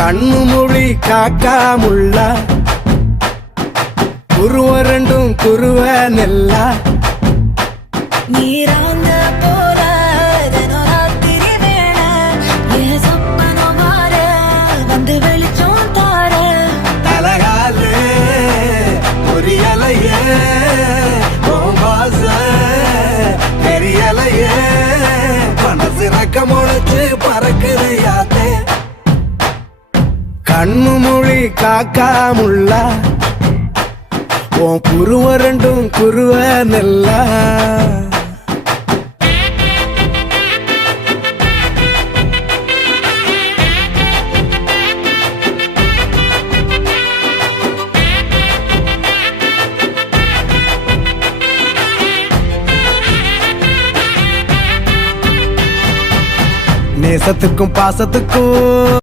கண்ணு மொழி காக்காமுள்ள குருவ ரெண்டும் குருவ நெல்லா நீராங்க போல தினராத்திரி வேண என் சொப்பனம் மாற வந்து வெளிச்சம் தார தலகாலே பொரியலையே வாச பெரியலையே மனசு ரக்க முளைச்சு பறக்குது யாத்தே கண்ணு மொழி காக்காமுள்ள உன் குருவ ரெண்டும் குருவ நெல்லா நேசத்துக்கும் பாசத்துக்கும்